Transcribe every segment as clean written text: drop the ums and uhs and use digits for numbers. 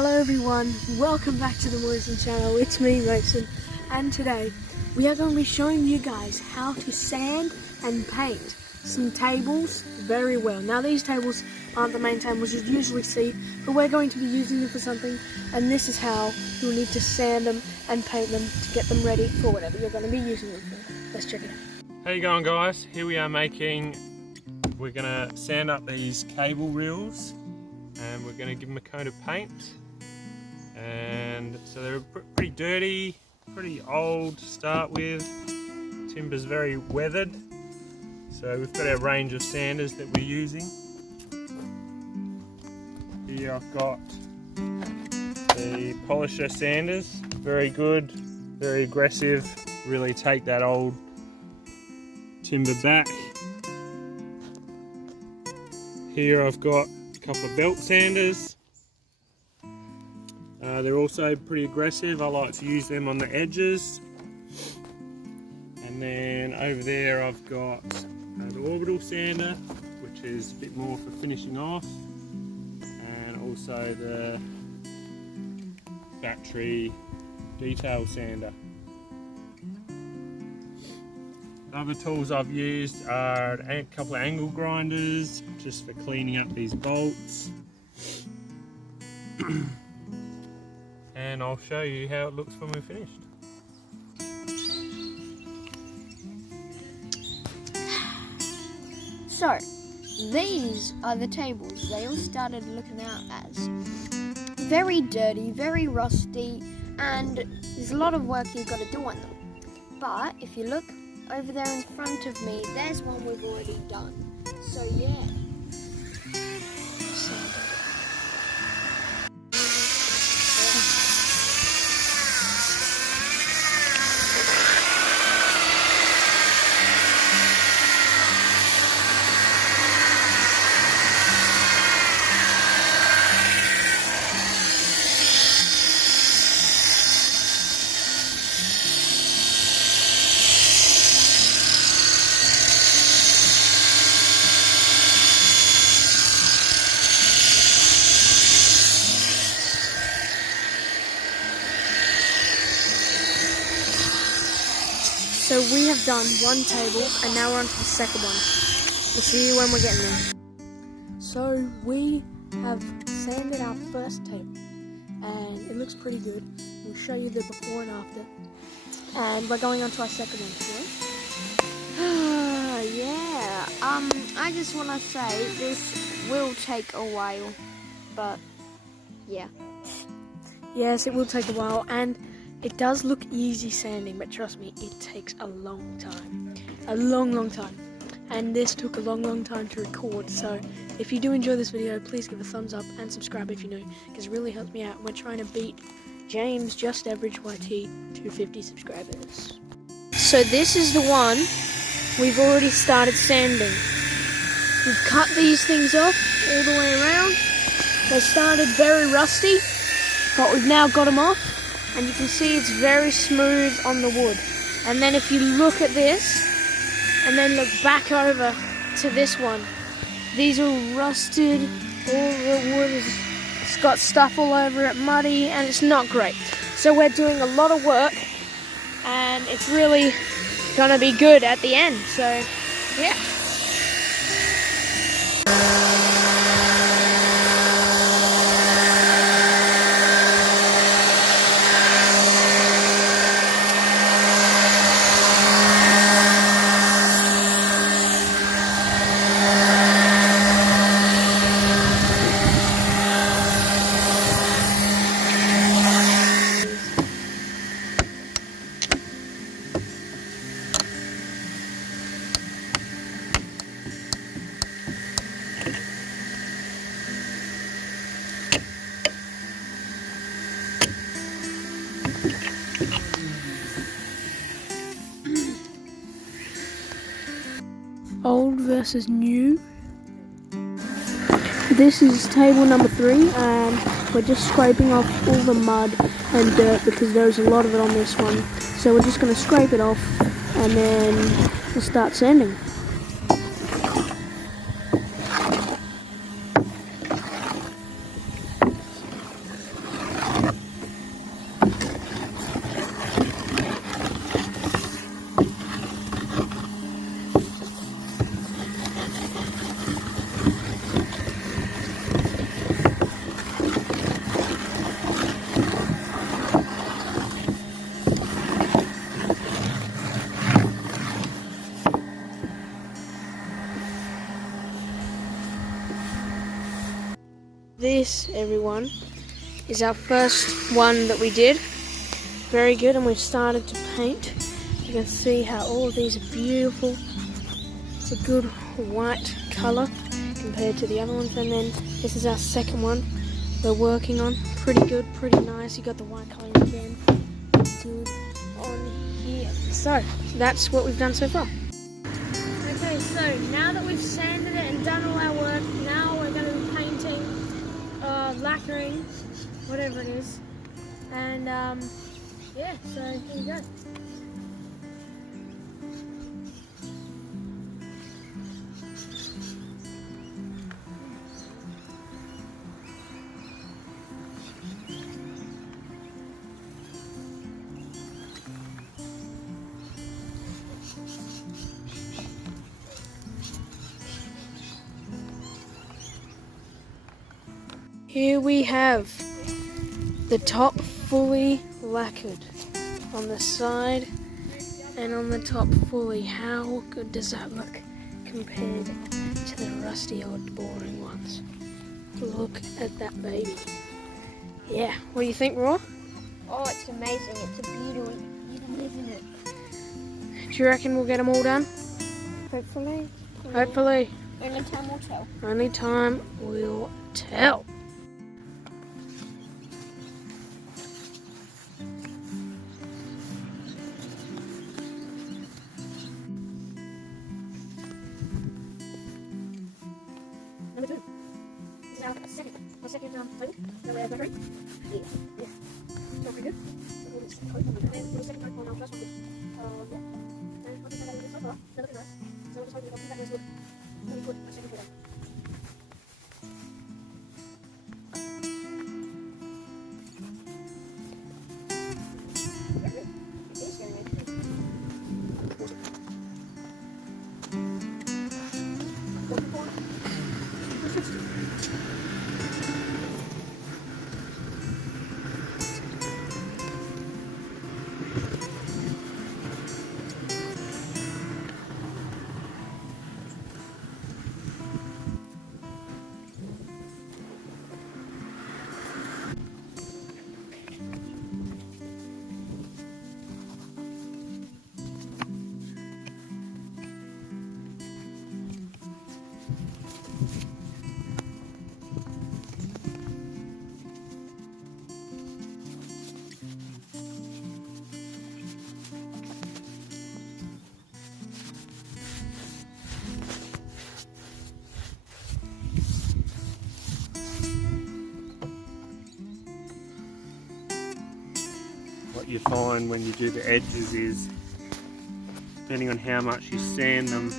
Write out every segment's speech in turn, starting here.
Hello everyone, welcome back to the Moisen channel. It's me, Mason, and today we are going to be showing you guys how to sand and paint some tables very well. Now these tables aren't the main tables you usually see, but we're going to be using them for something, and this is how you'll need to sand them and paint them to get them ready for whatever you're going to be using them for. Let's check it out. How you going, guys? Here we are we're going to sand up these cable reels and we're going to give them a coat of paint. And so they're pretty dirty, pretty old to start with. Timber's very weathered. So we've got our range of sanders that we're using. Here I've got the Polisher sanders, very good, very aggressive, really take that old timber back. Here I've got a couple of belt sanders. They're also pretty aggressive. I like to use them on the edges. And then over there I've got the Orbital sander, which is a bit more for finishing off, and also the Battery detail sander. Other tools I've used are a couple of angle grinders, just for cleaning up these bolts. And I'll show you how it looks when we're finished. So, these are the tables. They all started looking out as very dirty, very rusty, and there's a lot of work you've got to do on them. But if you look over there in front of me, there's one we've already done. So yeah. So we have done one table and now we're on to the second one. We'll see you when we're getting there. So we have sanded our first table and it looks pretty good. We'll show you the before and after. And we're going on to our second one, Yeah, I just want to say this will take a while, but yeah. Yes, it will take a while, and it does look easy sanding, but trust me, it takes a long time. A long time. And this took a long time to record, so if you do enjoy this video, please give a thumbs up and subscribe if you're new, because it really helps me out. We're trying to beat James Just Average YT 250 subscribers. So this is the one we've already started sanding. We've cut these things off all the way around. They started very rusty, but we've now got them off. And you can see it's very smooth on the wood. And then if you look at this, and then look back over to this one, these are rusted, all the wood it's got stuff all over it, muddy, and it's not great. So we're doing a lot of work, and it's really gonna be good at the end, so yeah. Old versus new. This is table number 3, and we're just scraping off all the mud and dirt because there's a lot of it on this one. So we're just going to scrape it off and then we'll start sanding. everyone, is our first one that we did. Very good, and we've started to paint. You can see how all of these are beautiful. It's a good white colour compared to the other ones. And then this is our second one we're working on. Pretty good, pretty nice. You got the white colour again. Good on here. So that's what we've done so far. Okay, so now that we've sanded it and done all our work, now we're going to be painting, lacquering, whatever it is. And yeah, so here you go. Here we have the top fully lacquered on the side and on the top fully. How good does that look compared to the rusty old boring ones? Look at that baby. Yeah, what do you think, Raw? Oh, it's amazing. It's a beauty. You can live in it. Do you reckon we'll get them all done? Hopefully. Hopefully. Only time will tell. Only time will tell. Number 2. This is our second paint. The red battery. Yeah. So pretty good. And then for the second time on our first one. Yeah. And I think that is so far. They're looking nice. So we'll just hope that goes good. Really good for second photo. What you find when you do the edges is, depending on how much you sand them,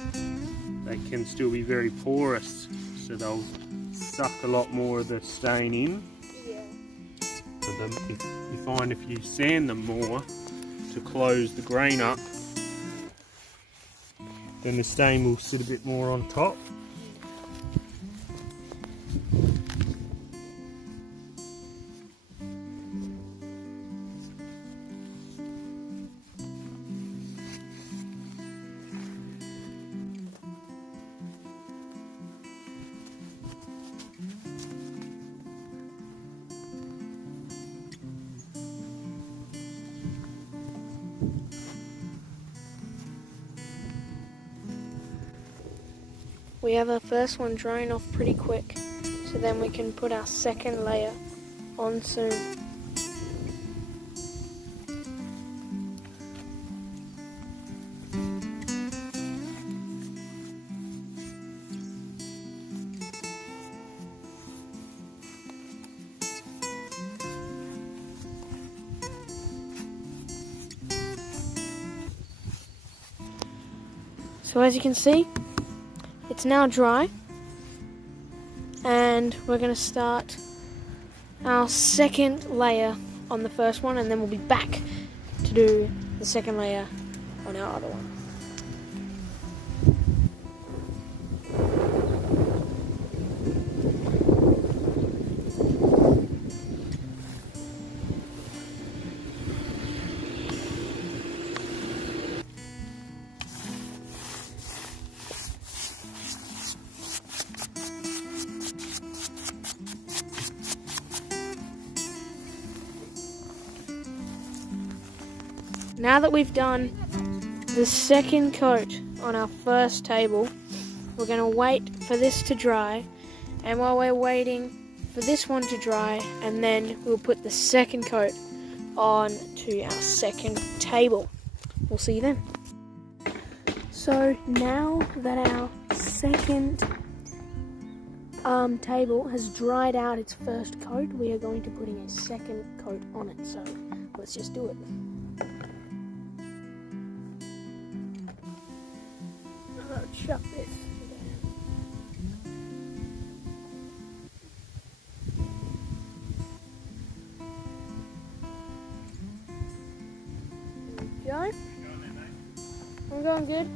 they can still be very porous, so they'll suck a lot more of the stain in. Yeah. But if you find if you sand them more to close the grain up, then the stain will sit a bit more on top. We have our first one drying off pretty quick, so then we can put our second layer on soon. So as you can see, it's now dry, and we're going to start our second layer on the first one, and then we'll be back to do the second layer on our other one. now that we've done the second coat on our first table, we're going to wait for this to dry, and while we're waiting for this one to dry, and then we'll put the second coat on to our second table. We'll see you then. So now that our second table has dried out its first coat, we are going to put a second coat on it. So let's just do it. I'll chuck this. There we go. I'm going good.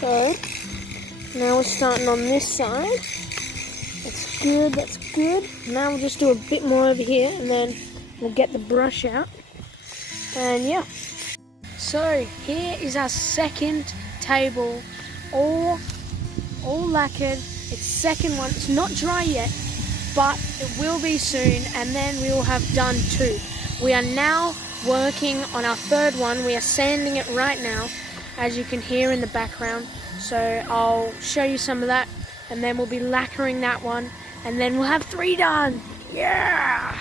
So now we're starting on this side. That's good, that's good. Now we'll just do a bit more over here, and then we'll get the brush out. And yeah. So here is our second table, all lacquered. It's second one. It's not dry yet, but it will be soon, and then we will have done 2. We are now working on our third one. We are sanding it right now, as you can hear in the background. So I'll show you some of that, and then we'll be lacquering that one, and then we'll have 3 done. Yeah!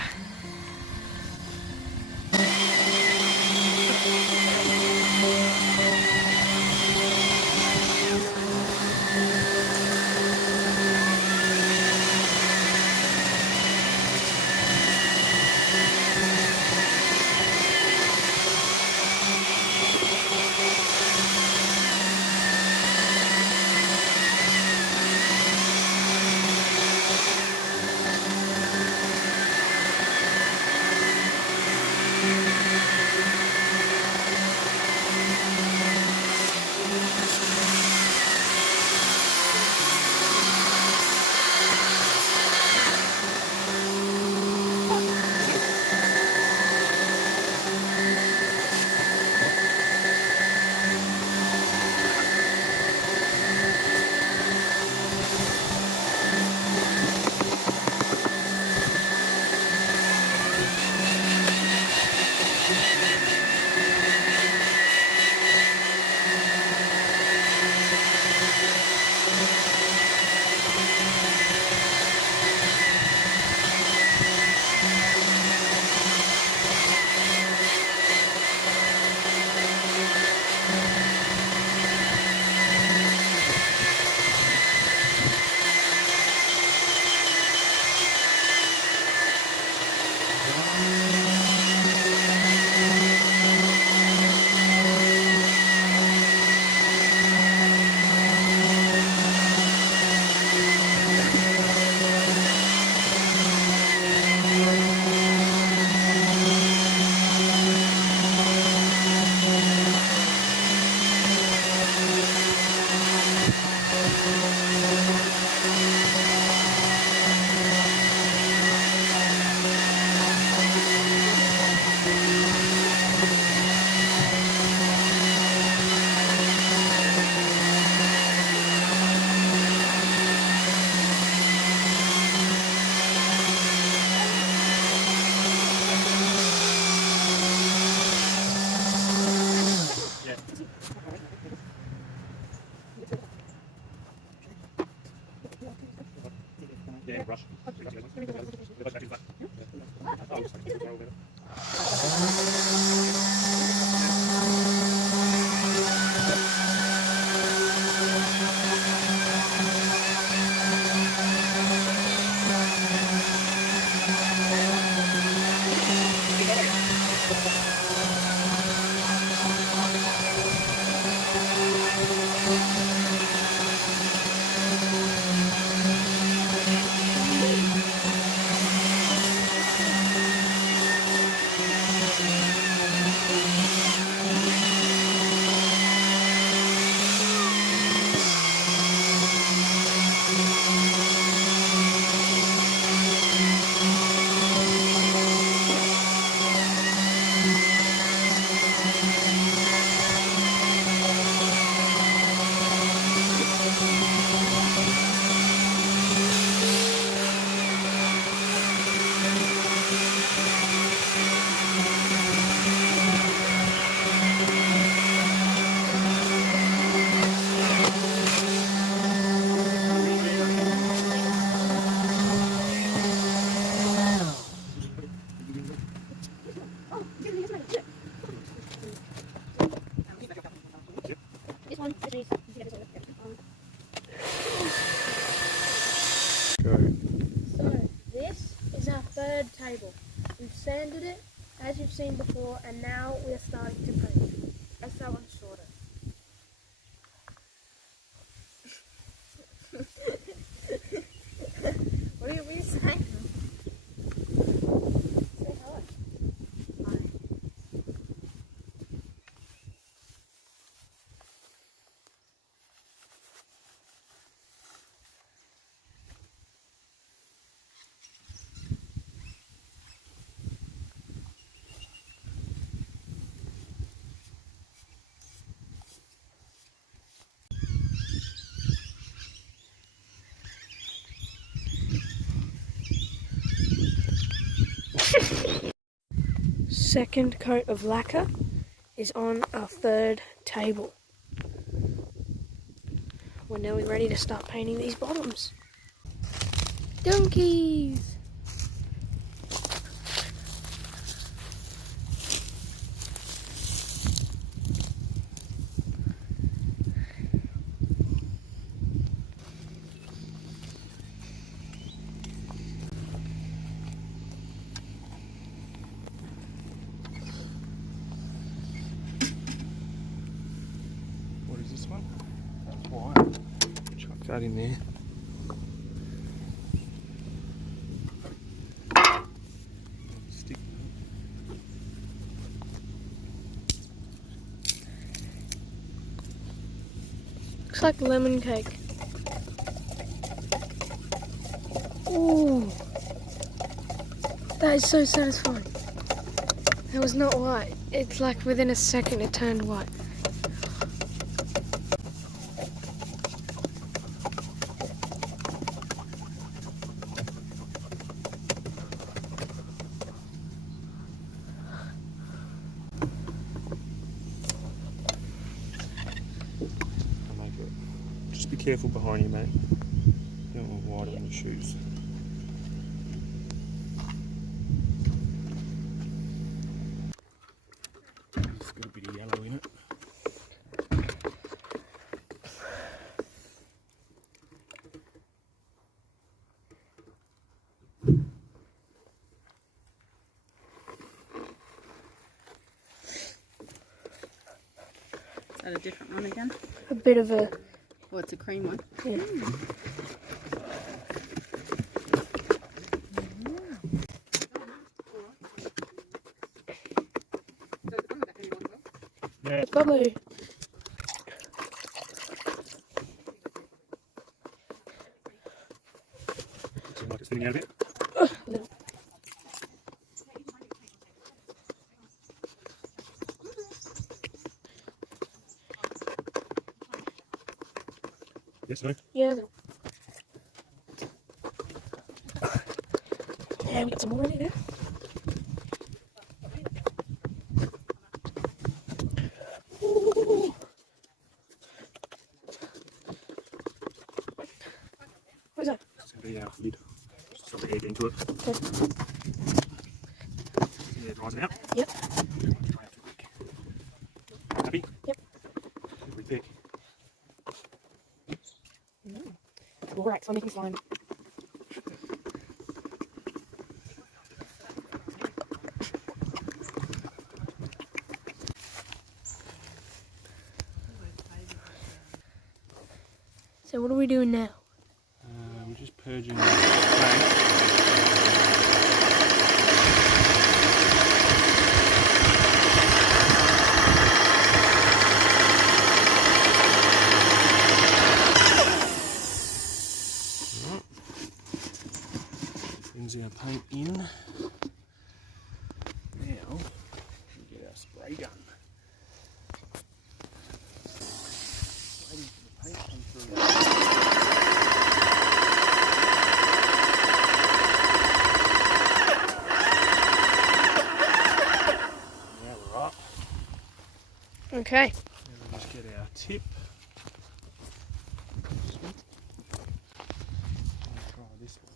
Go. So this is our third table. We've sanded it as you've seen before, and now we're starting to paint. That's that one shorter. What are you saying? Say hi. Second coat of lacquer is on our third table. We're nearly ready to start painting these bottoms. Donkeys! What is this one? That's white. Chuck that in there. Stick. Looks like lemon cake. Ooh, that is so satisfying. That was not white. It's like within a second it turned white. I'll make it. Just be careful behind you, mate. You don't want white on your shoes. It's got a bit of yellow in it. Is that a different one again? A bit of a Oh, it's a cream one. yeah. Yeah. It's bubbly. Looks like it's thinning out a bit. Little. Yes, no? Yeah. Yeah, we got some more in here. Ooh. What is that? It's going to be our lid. get into it. Okay. Yeah, it dries out. Yep. Happy? Yep. We pick. Right, so I'm making slime. So what are we doing now? We're just purging the paint. Brings our paint in. Now we get our spray gun. Waiting for the paint to come through. Now we're up. Okay. Now we'll just get our tip. I'll try this one.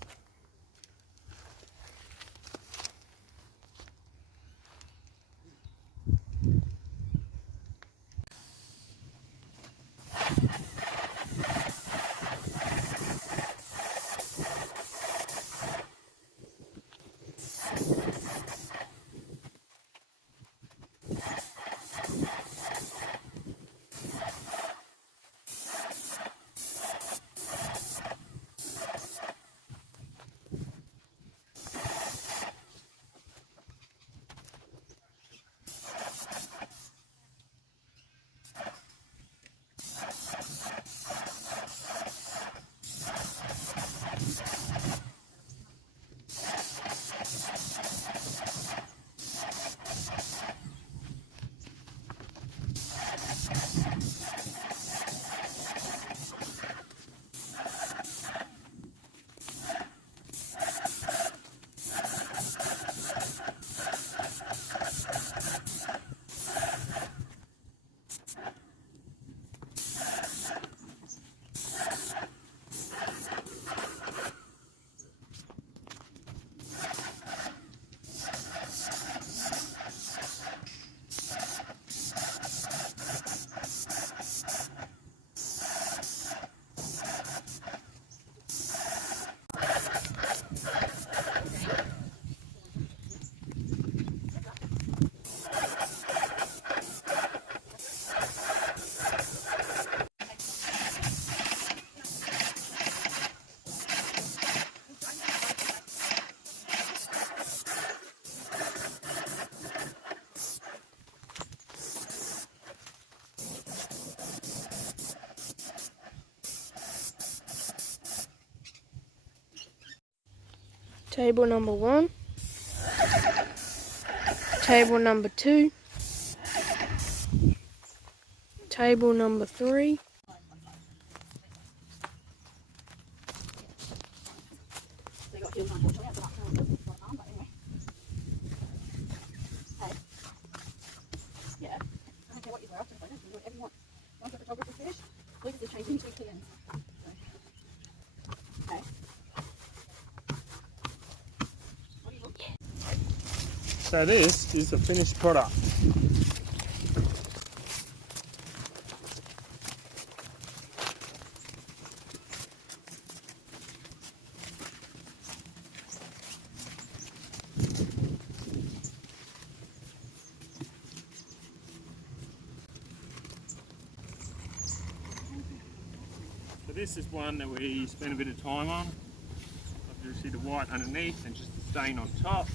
Table number 1. Table number 2. Table number 3. So this is the finished product. So this is one that we spent a bit of time on. Obviously the white underneath and just the stain on top.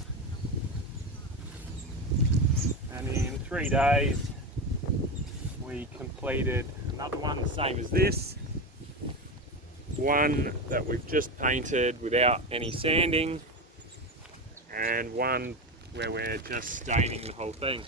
And in 3 days we completed another one the same as this. One that we've just painted without any sanding, and one where we're just staining the whole thing.